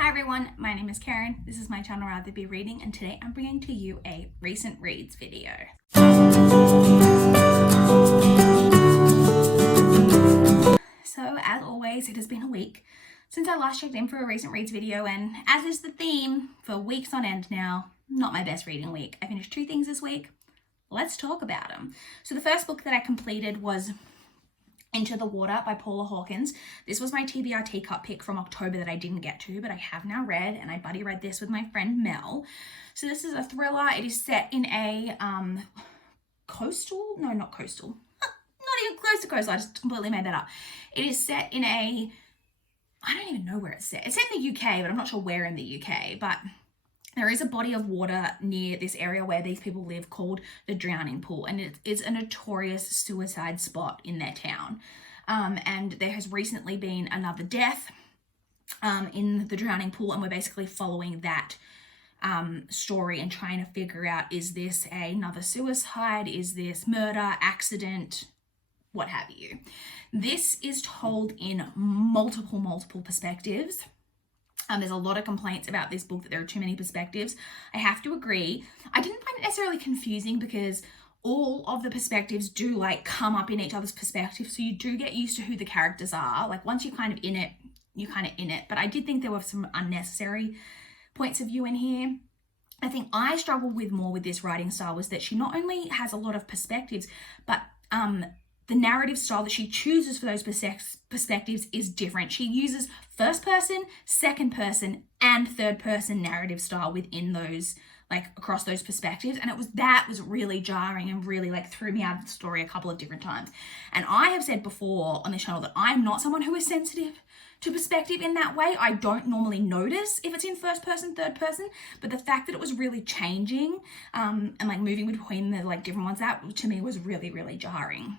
Hi everyone, my name is Karen. This is my channel RatherBeReading, and today I'm bringing to you a recent reads video. So as always, it has been a week since I last checked in for a recent reads video, and as is the theme for weeks on end now, not my best reading week. I finished 2 things this week. Let's talk about them. So the first book that I completed was Into the Water by Paula Hawkins. This was my TBR teacup pick from October that I didn't get to, but I have now read, and I buddy read this with my friend Mel. So this is a thriller. It is set in a not even close to coastal. I just completely made that up. It is set in I don't even know where it's set. It's set in the UK, but I'm not sure where in the UK, but there is a body of water near this area where these people live called the Drowning Pool, and it is a notorious suicide spot in their town. And there has recently been another death in the Drowning Pool, and we're basically following that story and trying to figure out, is this another suicide? Is this murder, accident, what have you? This is told in multiple perspectives. There's a lot of complaints about this book that there are too many perspectives. I have to agree. I didn't find it necessarily confusing because all of the perspectives do like come up in each other's perspective. So you do get used to who the characters are. Like once you're kind of in it, you're kind of in it. But I did think there were some unnecessary points of view in here. I think I struggled more with this writing style was that she not only has a lot of perspectives, but the narrative style that she chooses for those perspectives is different. She uses first person, second person, and third person narrative style within those, like across those perspectives. And that was really jarring and really like threw me out of the story a couple of different times. And I have said before on this channel that I'm not someone who is sensitive to perspective in that way. I don't normally notice if it's in first person, third person, but the fact that it was really changing and like moving between the like different ones, that to me was really jarring.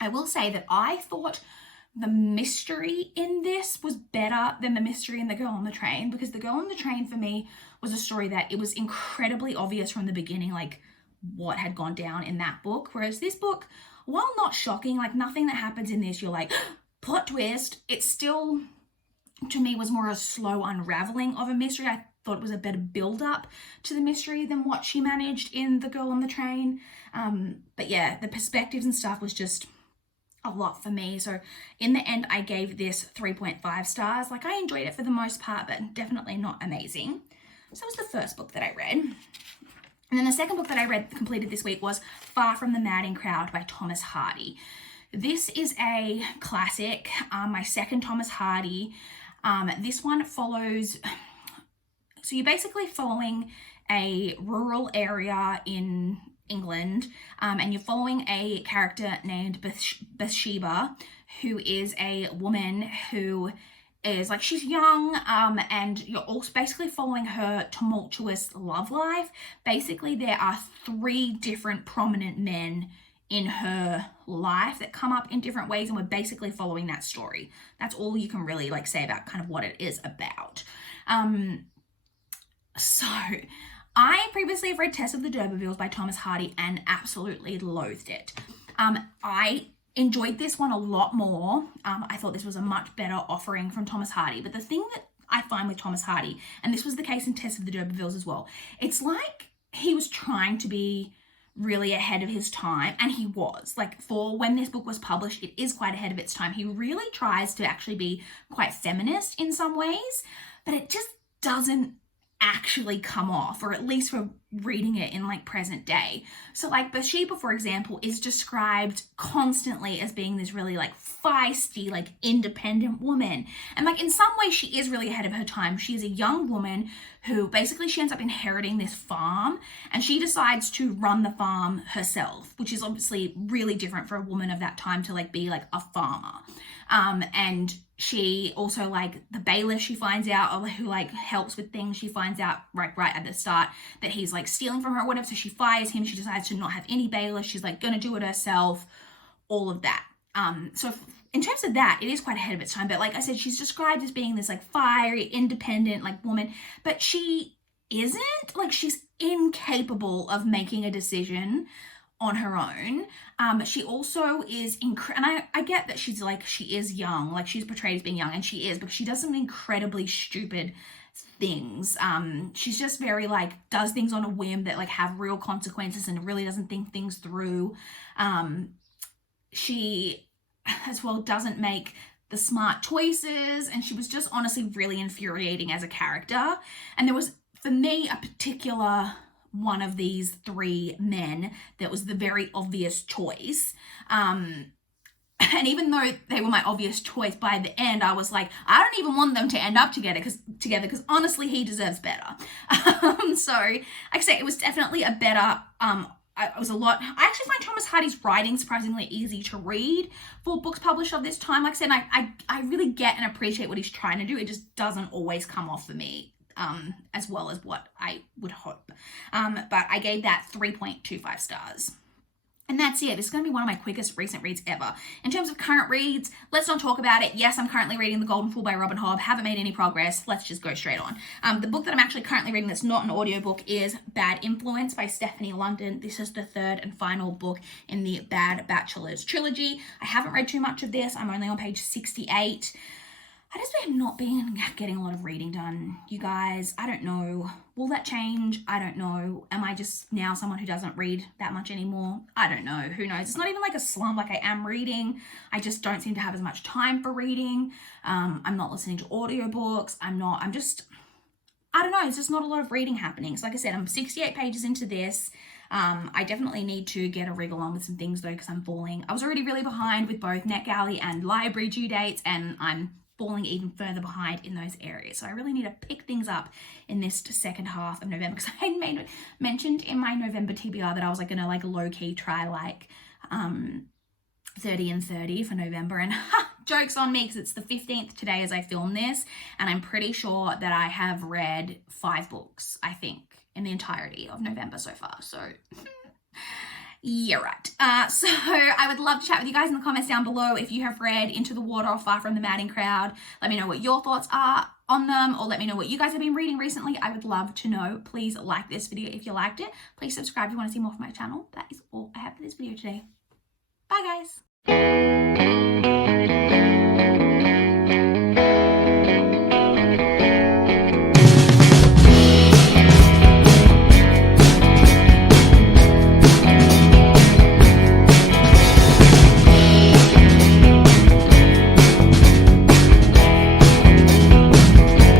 I will say that I thought the mystery in this was better than the mystery in The Girl on the Train, because The Girl on the Train for me was a story that it was incredibly obvious from the beginning, like what had gone down in that book. Whereas this book, while not shocking, like nothing that happens in this, you're like, plot twist, it still, to me, was more a slow unraveling of a mystery. I thought it was a better build up to the mystery than what she managed in The Girl on the Train. But yeah, the perspectives and stuff was just a lot for me. So in the end, I gave this 3.5 stars. Like I enjoyed it for the most part, but definitely not amazing. So that was the first book that I read. And then the second book that I read completed this week was Far from the Madding Crowd by Thomas Hardy. This is a classic, my second Thomas Hardy. This one follows, so you're basically following a rural area in England, and you're following a character named Bathsheba, who is a woman who is like, she's young, and you're also basically following her tumultuous love life. Basically, there are 3 different prominent men in her life that come up in different ways, and we're basically following that story. That's all you can really like say about kind of what it is about. So I previously have read Tess of the D'Urbervilles by Thomas Hardy and absolutely loathed it. I enjoyed this one a lot more. I thought this was a much better offering from Thomas Hardy. But the thing that I find with Thomas Hardy, and this was the case in Tess of the D'Urbervilles as well, it's like he was trying to be really ahead of his time, and he was. Like, for when this book was published, it is quite ahead of its time. He really tries to actually be quite feminist in some ways, but it just doesn't actually come off, or at least for reading it in like present day. So like Bathsheba, for example, is described constantly as being this really like feisty, like independent woman. And like in some ways she is really ahead of her time. She is a young woman who basically she ends up inheriting this farm, and she decides to run the farm herself, which is obviously really different for a woman of that time to like be like a farmer. And she also, like, the bailiff she finds out, or who like helps with things, she finds out right at the start that he's like stealing from her or whatever, so she fires him. She decides to not have any bailiff. She's like gonna do it herself, all of that. So in terms of that, it is quite ahead of its time. But like I said, she's described as being this like fiery, independent like woman, but she isn't. Like, she's incapable of making a decision on her own. She also is and I get that she's like, she is young, like she's portrayed as being young, and she is, but she does some incredibly stupid things. She's just very like, does things on a whim that like have real consequences and really doesn't think things through. She as well doesn't make the smart choices, and she was just honestly really infuriating as a character. And there was, for me, a particular one of these three men that was the very obvious choice. And even though they were my obvious choice, by the end, I was like, I don't even want them to end up together because honestly, he deserves better. So, like I say, it was definitely a better, I actually find Thomas Hardy's writing surprisingly easy to read for books published of this time. Like I said, I really get and appreciate what he's trying to do. It just doesn't always come off for me as well as what I would hope. But I gave that 3.25 stars. And that's it. This is going to be one of my quickest recent reads ever. In terms of current reads, let's not talk about it. Yes, I'm currently reading The Golden Fool by Robin Hobb. Haven't made any progress. Let's just go straight on. The book that I'm actually currently reading that's not an audiobook is Bad Influence by Stephanie London. This is the third and final book in the Bad Bachelors trilogy. I haven't read too much of this. I'm only on page 68. I just have not been getting a lot of reading done, you guys. I don't know. Will that change? I don't know. Am I just now someone who doesn't read that much anymore? I don't know. Who knows? It's not even like a slump. Like, I am reading. I just don't seem to have as much time for reading. I'm not listening to audiobooks. I don't know. It's just not a lot of reading happening. So like I said, I'm 68 pages into this. I definitely need to get a wriggle on with some things though, because I'm falling. I was already really behind with both NetGalley and library due dates, and I'm falling even further behind in those areas. So I really need to pick things up in this second half of November, because I had mentioned in my November TBR that I was like gonna like low-key try like 30 and 30 for November, and joke's on me because it's the 15th today as I film this, and I'm pretty sure that I have read 5 books, I think, in the entirety of November so far. So yeah, right. So I would love to chat with you guys in the comments down below if you have read Into the Water or Far From the Madding Crowd. Let me know what your thoughts are on them, or let me know what you guys have been reading recently. I would love to know. Please like this video if you liked it. Please subscribe if you want to see more from my channel. That is all I have for this video today. Bye, guys.